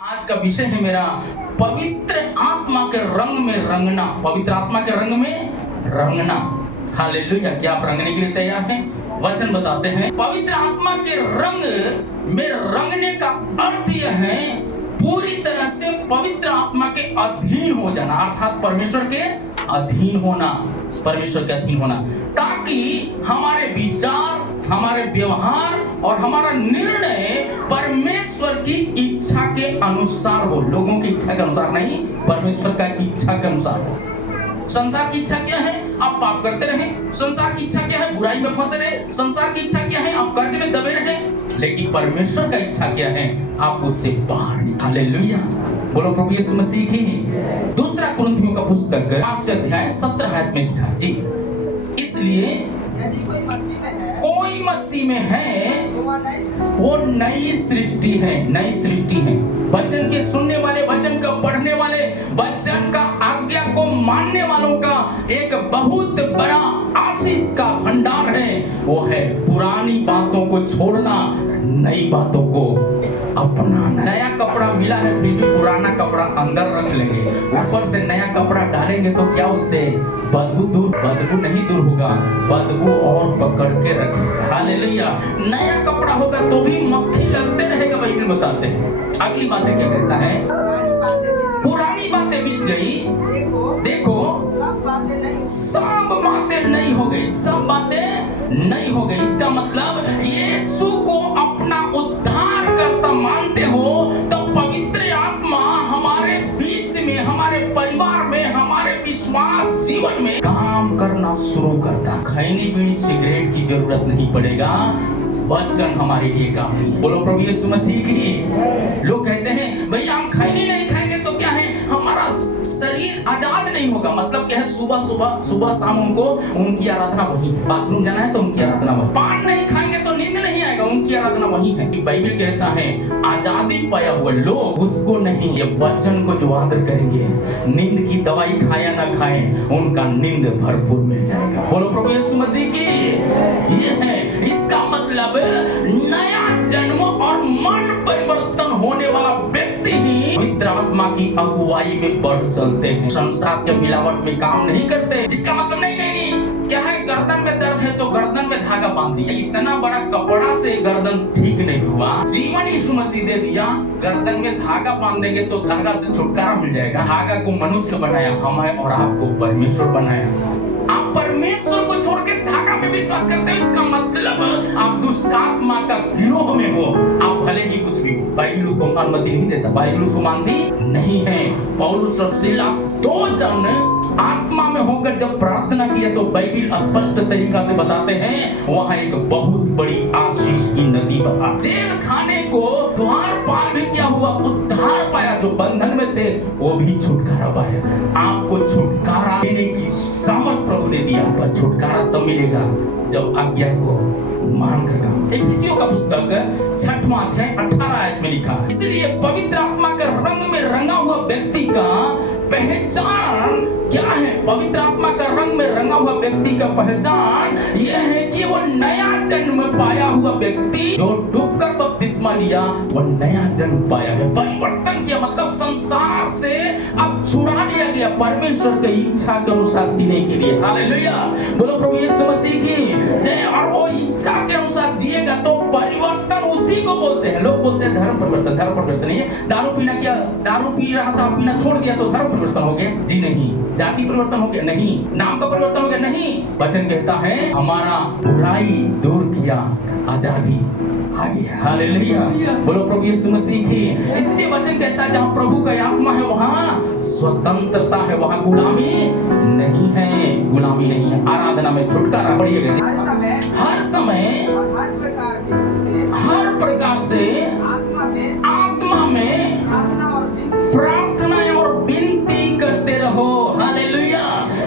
आज का विषय है मेरा पवित्र आत्मा के रंग में रंगना। पवित्र आत्मा के रंग में रंगना। हालेलुया। क्या आप रंगने के लिए तैयार हैं? वचन बताते हैं पवित्र आत्मा के रंग में रंगने का अर्थ यह है पूरी तरह से पवित्र आत्मा के अधीन हो जाना, अर्थात परमेश्वर के अधीन होना, परमेश्वर के अधीन होना, ताकि हमारे विचार, हमारे व्यवहार और हमारा निर्णय परमेश्वर की इच्छा के अनुसार हो। लोगों की इच्छा के अनुसार नहीं, परमेश्वर का इच्छा के अनुसार हो। संसार की इच्छा क्या है? आप पाप करते रहें। संसार की इच्छा क्या है? बुराई में फंसे रहे। संसार की इच्छा क्या है? आप कर्ज में दबे रहें। लेकिन परमेश्वर का इच्छा क्या है? आप उससे बाहर निकलें। हालेलुया। बोलो प्रभु यीशु मसीह की। दूसरा कुरिन्थियों का पुस्तक 5 अध्याय 17 आयत में लिखा है जी, इसलिए कोई मसीह में है वो नई सृष्टि है, नई सृष्टि है। वचन के सुनने वाले, वचन का पढ़ने वाले, वचन का आज्ञा को मानने वालों का एक बहुत बड़ा आशीष का भंडार है। वो है पुरानी बातों को छोड़ना, नई बातों को अपनाना। नया कपड़ा मिला है फिर भी पुराना कपड़ा अंदर रख लेंगे, ऊपर से नया कपड़ा डालेंगे तो क्या उससे बदबू नहीं दूर होगा, बदबू और पकड़ के रखेगा। हालेलुया। नया कपड़ा होगा तो भी मक्खी लगते रहेगा, बाइबल बताते हैं। अगली बातें क्या कहता है? पुरानी बातें बीत गई, देखो सब बातें नई हो गई, सब बातें नई हो गई। इसका मतलब यीशु को अपना उद्धार करता मानते हो तो पवित्र आत्मा हमारे बीच में, हमारे परिवार में, हमारे विश्वास जीवन में काम करना शुरू करता। खैनी बीड़ी सिगरेट की जरूरत नहीं पड़ेगा, वचन हमारे लिए काफी है। बोलो प्रभु यीशु मसीह की। लोग कहते हैं भैया हम खैनी नहीं खाएंगे तो क्या है, हमारा शरीर आजाद नहीं होगा। मतलब क्या है, सुबह शाम उनकी आराधना वही है। बाथरूम जाना है तो उनकी आराधना वही। पान नहीं खाएंगे तो नींद नहीं आएगा, उनकी आराधना वही है। बाइबल कहता है आजादी पाया हुए लोग उसको नहीं, ये वचन को जो आदर करेंगे, नींद की दवाई खाया ना खाएं, उनका नींद भरपूर मिल जाएगा। बोलो प्रभु यीशु मसीह की। ये है इसका मतलब नया जन्म और मन परिवर्तन होने वाला व्यक्ति ही पवित्र आत्मा की अगुवाई में बढ़ चलते हैं। संसार के मिलावट में काम नहीं करते। इसका मतलब नहीं क्या है, गर्दन में दर्द है तो गर्दन में धागा बांध दिया। इतना बड़ा कपड़ा से गर्दन ठीक नहीं हुआ, जीवन यीशु मसीह दे दिया, गर्दन में धागा बांध देंगे तो धागा से छुटकारा मिल जाएगा। धागा को मनुष्य बनाया, हमें और आपको परमेश्वर बनाया। आप परमेश्वर को छोड़ के धागा में विश्वास करते हो, इसका मतलब आप दुष्ट आत्मा का गिरोह में हो। आप भले ही कुछ भी हो, बाइबल उसको अनुमति नहीं देता, बाइबल उसको मानती नहीं है। पौलुस और सीलास 2 जन आत्मा में होकर जब प्रार्थना किया तो बाइबल स्पष्ट तरीका से बताते हैं वहां एक बहुत बड़ी आशीष की नदी बहा। जेल खाने को द्वारपाल भी क्या हुआ, उद्धार पाया। जो बंधन में थे वो भी छुटकारा पाया। आपको छुटकारा देने की सामर्थ प्रभु ने दिया, पर छुटकारा तब मिलेगा जब आज्ञा को मान कर काम। एफिसियों का पुस्तक 6वां अध्याय 18 आयत में लिखा है, इसलिए पवित्र आत्मा के रंग में रंगा हुआ व्यक्ति का पहचान क्या है? पवित्र आत्मा का रंग में रंगा हुआ व्यक्ति का पहचान यह है कि वो नया जन्म पाया हुआ व्यक्ति जो डूबकर बपतिस्मा लिया, वो नया जन्म पाया है। परिवर्तन किया मतलब संसार से अब छुड़ा लिया गया परमेश्वर की इच्छा के अनुसार जीने के लिए। हालेलुया। बोलो प्रभु यीशु मसीह की जय। और वो इच्छा के अनुसार जिएगा तो परिवर्तन उसी को बोलते हैं। लोग बोलते हैं धर्म परिवर्तन। धर्म परिवर्तन नहीं है। दारू पीना, क्या दारू पी रहा था, पीना छोड़ दिया तो धर्म परिवर्तन हो गया? जी नहीं। जाति परिवर्तन हो गया? नहीं। नाम का परिवर्तन हो गया? नहीं। वचन कहता है हमारा बुराई दूर किया, आजादी आ गया। हालेलुया। बोलो प्रभु यीशु मसीह की। इसलिए वचन कहता है जहाँ प्रभु का आत्मा है वहाँ स्वतंत्रता है, वहाँ गुलामी नहीं है, गुलामी नहीं है। आराधना में छुटकारा पड़िएगा। हर समय हर प्रकार से आत्मा में प्रार्थना और विनती करते रहो। हालेलुया।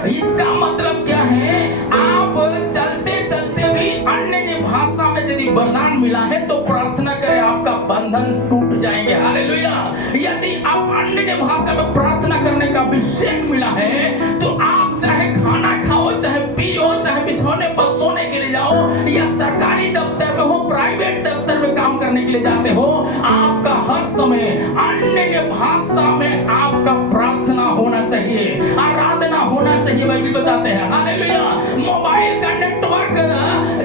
इसका मतलब क्या है, आप चलते चलते भी अन्य भाषा में यदि वरदान मिला है तो प्रार्थना करें, आपका बंधन टूट जाएंगे। हालेलुया। यदि आप अन्य भाषा में प्रार्थना करने का अभिषेक मिला है तो आप चाहे खाना खाओ, चाहे पियो, चाहे बिछौने पर सोने के लिए जाओ, या सरकारी दफ्तर में हो, प्राइवेट दफ्तर में काम करने के लिए जाते हो, आपका हर समय अन्य भाषा में आपका प्रार्थना होना चाहिए, आराधना होना चाहिए। बाइबल बताते हैं हालेलुया। मोबाइल का नेटवर्क,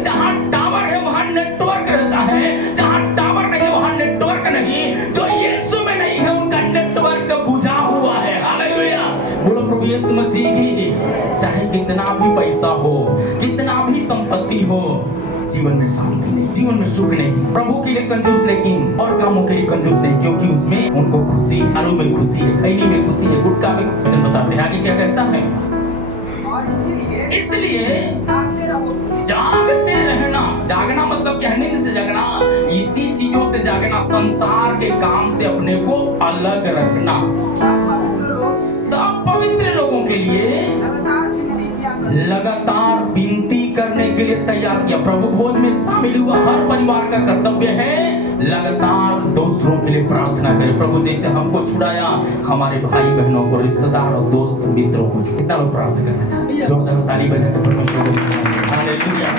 जहां टावर है वहां नेटवर्क रहता है, जहां टावर नहीं वहां नेटवर्क नहीं। जो यीशु में नहीं है उनका नेटवर्क बुझा हुआ है। हालेलुया। बोलो प्रभु यीशु मसीह की। चाहे कितना भी पैसा हो, कितना भी संपत्ति हो, जीवन में शांति नहीं, जीवन में सुख नहीं। प्रभु के लिए कंजूस लेकिन और कामों के लिए कंजूस नहीं, क्योंकि उसमें उनको खुशी है, दारू में खुशी है, खैनी में खुशी है, गुटखा में खुशी है। बताते हैं आगे क्या कहता है। इसलिए जागते रहना। जागना मतलब क्या है? नींद से जागना, इसी चीजों से जागना, संसार के काम से अपने को अलग रखना। सब पवित्र लोगों के लिए लगातार विनती करने के लिए तैयार किया। प्रभु भोज में शामिल हुआ हर परिवार का कर्तव्य है लगातार दूसरों के लिए प्रार्थना करें। प्रभु जैसे हमको छुड़ाया, हमारे भाई बहनों को, रिश्तेदार और दोस्त मित्रों को कितना लोग प्रार्थना करना चाहिए। जोरदार ताली बजाकर परमेश्वर को हालेलुया।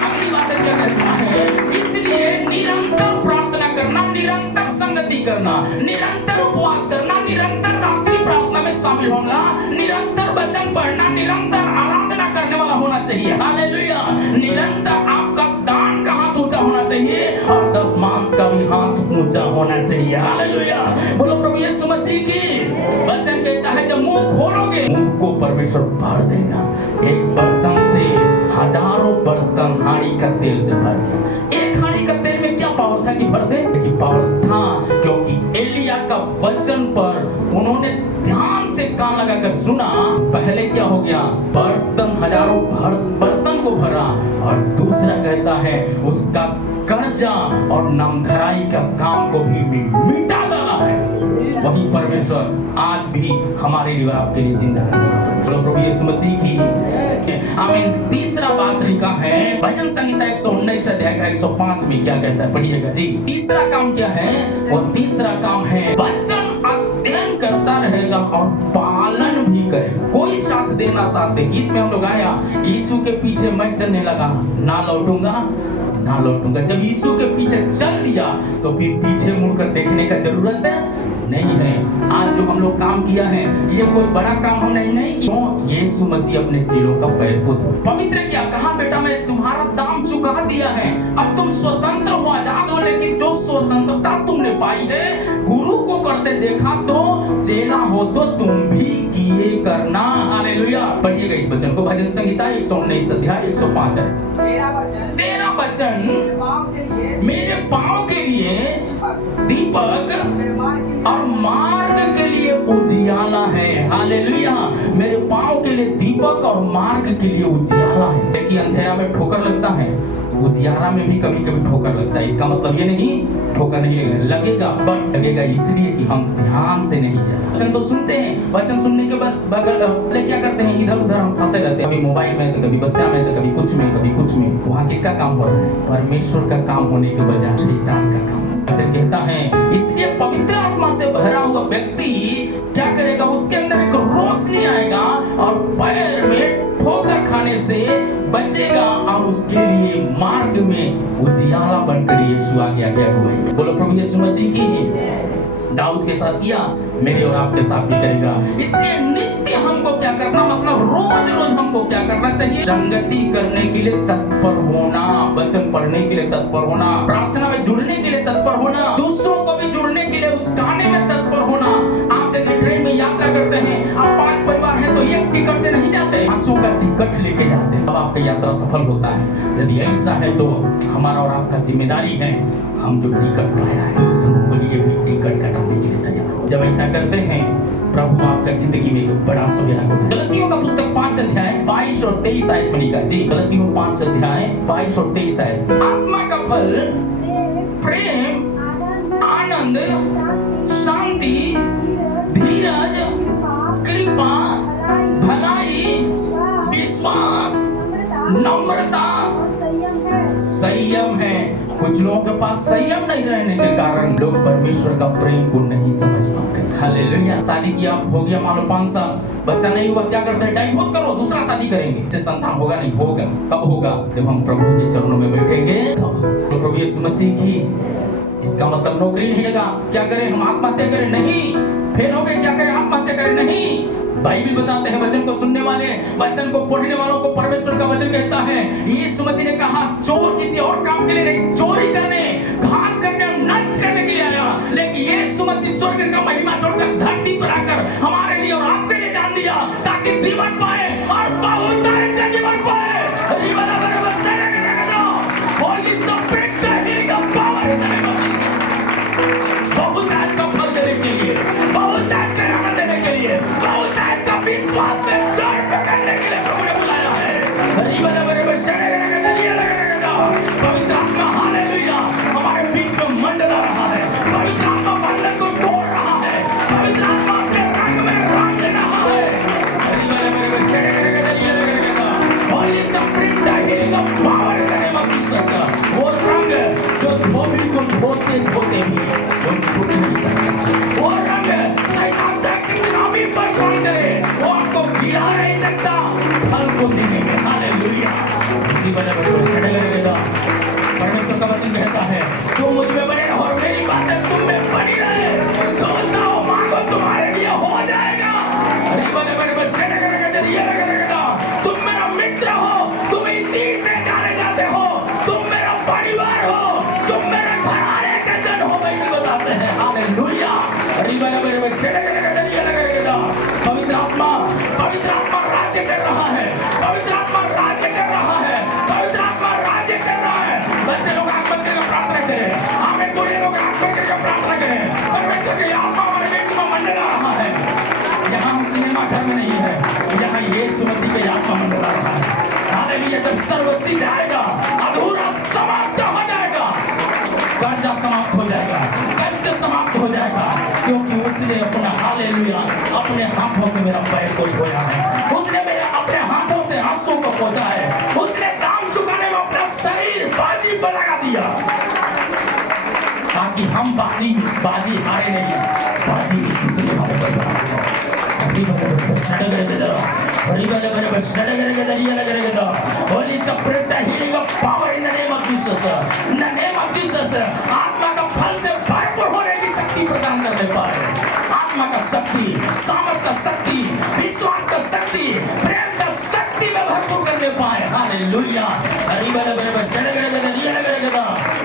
अगली बात क्या कहता है? इसलिए निरंतर प्रार्थना करना, निरंतर संगति करना, निरंतर उपवास करना, निरंतर रात्रि प्रार्थना में शामिल होना, निरंतर वचन पढ़ना, निरंतर आराधना करने वाला होना चाहिए। हालेलुया। निरंतर आपका दान का हाथ ऊंचा होना चाहिए और दशमांश का भी हाथ ऊंचा होना चाहिए। हालेलुया। बोलो प्रभु यीशु मसीह की। वचन कहता है जब मुंह खोलोगे, मुंह को परमेश्वर भर देगा। एक बर्तन से हजारों बर्तन हाड़ी का तेल से भर गया। एक हाड़ी का तेल में क्या पावर था कि भर दे? कि पावर था क्योंकि एलिया का वचन पर उन्होंने ध्यान से कान लगाकर सुना। पहले क्या हो गया? बर्तन हजारों बर्तन को भरा, और दूसरा कहता है उसका कर्जा और नामधराई का काम को भी मिटा डाला है। वही परमेश्वर आज भी हमारे लिए और आपके लिए जिंदा रहने वाला। चलो प्रभु यीशु मसीह की आमीन। तीसरा बात लिखा है भजन संहिता 119 अध्याय का 105 में क्या कहता है? पढ़िएगा जी। तीसरा काम क्या है? और तीसरा काम है वचन अध्ययन करता रहेगा और पालन भी करेगा। कोई साथ देना साथ दे। गीत में हम लोग आया, यीशु के पीछे मैं चलने लगा, ना लौटूंगा ना लौटूंगा। जब यीशु के पीछे चल दिया तो फिर पीछे मुड़कर देखने का जरूरत नहीं है। आज जो हम लोग काम किया है, ये कोई बड़ा काम हमने नहीं किया। यीशु मसीह अपने चेलों का पैर को धोए, पवित्र किया। कहा बेटा मैं तुम्हारा दाम चुका दिया है, अब तुम स्वतंत्र हो, आजाद हो। लेकिन जो स्वतंत्रता तुमने पाई है, गुरु को करते देखा तो चेला हो तो तुम भी किए करना। हालेलुया। पढ़िएगा इस वचन को। भजन संहिता 119 अध्याय 105 है। तेरा वचन मेरे पांव के लिए दीपक और मार्ग के लिए उजियाला है। हालेलुया। मेरे पांव के लिए दीपक और मार्ग के लिए उजियाला है। देखिए अंधेरा में ठोकर लगता है, उजियारा में भी कभी कभी ठोकर लगता है। इसका मतलब ये नहीं ठोकर नहीं लगेगा, बट लगेगा इसलिए कि हम ध्यान से नहीं चले। वचन तो सुनते हैं, वचन सुनने के बाद बगल क्या करते हैं? इधर उधर हम फंसे रहते हैं, कभी मोबाइल में तो कभी बच्चा में तो कभी कुछ में कभी कुछ में। वहाँ किसका काम हो रहा है? परमेश्वर का काम होने के बजाय शैतान का काम। वचन कहता है इसलिए पवित्र आत्मा से भरा हुआ व्यक्ति क्या करेगा? उसके अंदर एक रोशनी आएगा और पैर में ठोकर खाने से बचेगा और उसके लिए मार्ग में उजियाला बनकर यीशु आगे आगे अगुवाई। बोलो प्रभु यीशु मसीह की। दाऊद के साथ किया, मेरे और आपके साथ भी करेगा। इसलिए नित्य हमको क्या करना, मतलब रोज रोज हमको क्या करना चाहिए? संगति करने के लिए तत्पर होना, वचन पढ़ने के लिए तत्पर होना, प्रार्थना में जुड़ने के लिए तत्पर होना, दूसरों को भी जुड़ने के लिए उस गाने में तत्पर होना। आप यदि ट्रेन में यात्रा करते हैं, आप 5 परिवार हैं तो एक टिकट से नहीं जाते, 500 का टिकट लेके जाते हैं, अब आपका यात्रा सफल होता है। यदि ऐसा है तो हमारा और आपका जिम्मेदारी है, हम जो टिकट पाया है दूसरों को लिए भी टिकट कटाने के लिए तैयार हो। जब ऐसा करते हैं, प्रभु आपका जिंदगी में एक बड़ा सवेरा को। गलतियों का पुस्तक 5 अध्याय 22 और 23 आयत में लिखा जी। गलतियों 5 अध्याय 22 और 23 आयत। आत्मा का फल प्रेम, आनंद, शांति, धीरज, कृपा, भलाई, विश्वास, नम्रता, संयम है। कुछ लोगों के पास संयम नहीं रहने के कारण लोग परमेश्वर का प्रेम को नहीं समझ पाते। हालेलुया। शादी किया, हो गया मान लो 5 साल, बच्चा नहीं हुआ, क्या करते हैं? डाइवोर्स करो, दूसरा शादी करेंगे। इससे संतान होगा नहीं? होगा। कब होगा? जब हम प्रभु के चरणों में बैठेंगे तब होगा। तो प्रभु यीशु मसीह की इसका मतलब नौकरी नहीं लगा क्या करें, हम आत्महत्या करें? नहीं। फेल हो गए क्या करें, आत्महत्या करें? नहीं। बाइबल बताते हैं वचन को सुनने वाले, वचन को पढ़ने वालों को परमेश्वर का वचन कहता है, यीशु मसीह ने कहा चोर किसी और काम के लिए नहीं, चोरी करने, घात करने और नष्ट करने के लिए आया। लेकिन यीशु मसीह स्वर्ग का महिमा छोड़कर धरती पर आकर हमारे लिए और आपके लिए जान दिया ताकि जीवन पाए और बहुतायत का जीवन पाए। Holy Spirit giving the power in the name of Jesus. बहुतायत का फल देने के लिए, बहुतायत का आनंद देने के लिए, बहुतायत का विश्वास में जड़ पकड़ने के लिए प्रभु ने बुलाया है। पवित्र आत्मा हालेलुया हमारे बीच में मंडला रहा है। पवित्र आत्मा बंधन को तोड़ रहा है। पवित्र आत्मा अपने रंग में रंग ले रहा है। Holy Spirit giving the power in the name of Jesus. वो रंग जो धोबी को धोते धोते भी वो छूट नहीं सकता। वो रंग शैतान चाहे कितना भी परेशान करे वो आपको गिरा नहीं सकता फल को देने में। हालेलुया। परमेश्वर का वचन कहता है तुम मुझ में बने रहो और मेरी बातें तुम में बनी रहे, जो चाहो मांगो तुम्हारे लिए हो जाएगा। तुम मेरा मित्र हो, तुम इसी से जाने जाते हो, तुम मेरा परिवार हो, तुम मेरे घराने के जन हो। बाइबल बताते हैं हालेलुया। पवित्र आत्मा राज्य कर रहा है। पवित्र आत्मा राज्य कर रहा है। पवित्र आत्मा राज्य कर रहा है। बच्चे लोग आत्मा करके प्रार्थना करें, हमें बुरे लोग आत्मा करके प्रार्थना करें। परमेश्वर की आत्मा हमारे बीच में मंडला रहा है। यहाँ हम सिनेमा घर में नहीं है, यहाँ यीशु मसीह की आत्मा मंडला रहा है। हालेलुया। जब सर्व सिद्ध आएगा, अधूरा समाप्त हो जाएगा, कर्जा समाप्त हो जाएगा, कष्ट समाप्त हो जाएगा, क्योंकि उसने अपना हालेलुया अपने हाथों से मेरा पैर को धोया है। उसने मेरे अपने हाथों से आंसू को पोंछा है। उसने दाम चुकाने में अपना शरीर बाजी पर लगा दिया ताकि हम बाजी हारे नहीं, बाजी जीतने वाले बन। Holy Spirit healing of power in the name of Jesus. In the name of Jesus. आत्मा का फल से भरपूर होने की शक्ति प्रदान करने पाए। आत्मा का शक्ति, सामर्थ का शक्ति, विश्वास का शक्ति, प्रेम का शक्ति में भरपूर करने पाए। हालेलुया।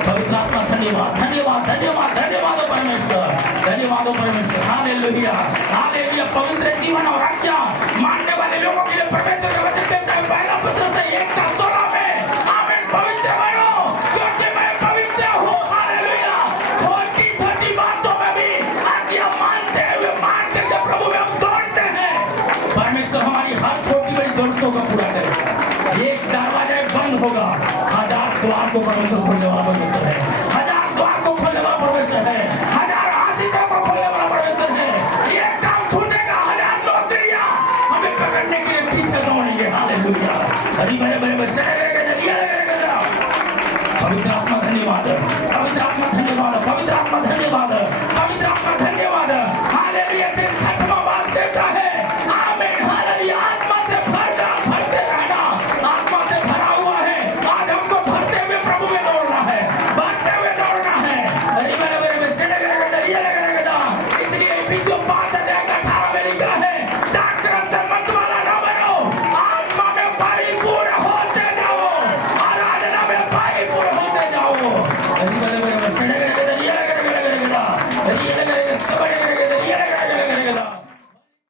पवित्र आत्मा धन्यवाद धन्यवाद धन्यवाद धन्यवाद परमेश्वर, धन्यवाद परमेश्वर। Hallelujah hallelujah. पवित्र जीवन और आज्ञा मानने वाले लोगों के लिए परमेश्वर का वचन कहता है पहला पत्रस 1:16 में, आमीन, पवित्र बनो क्योंकि मैं पवित्र हूँ। हालेलुया। छोटी छोटी बातों में भी आज्ञा मानते हुए मान करके प्रभु में हम दौड़ते हैं। परमेश्वर हमारी हर छोटी बड़ी जरूरतों को पूरा करे। एक दरवाजा बंद होगा, 1000 द्वार को परमेश्वर खोलने वाला परमेश्वर है। 1000 द्वार को खोलने वाला परमेश्वर है। 1000 आशीषों को खोलने वाला परमेश्वर है। ये काम छूटेगा, 1000 नौकरियां हमें पकड़ने के लिए पीछे दौड़ेंगे। हालेलुया। पवित्र आत्मा धन्यवाद, पवित्र आत्मा धन्यवाद, पवित्र आत्मा धन्यवाद, पवित्र आत्मा धन्यवाद। हालेलुया। से छठवां बात देता है, आमीन, हालेलुया। आत्मा से भरते रहना, आत्मा से भरा हुआ है। आज हमको भरते हुए प्रभु में दौड़ना है, भरते हुए दौड़ना है। इसलिए इफिसियों 5:18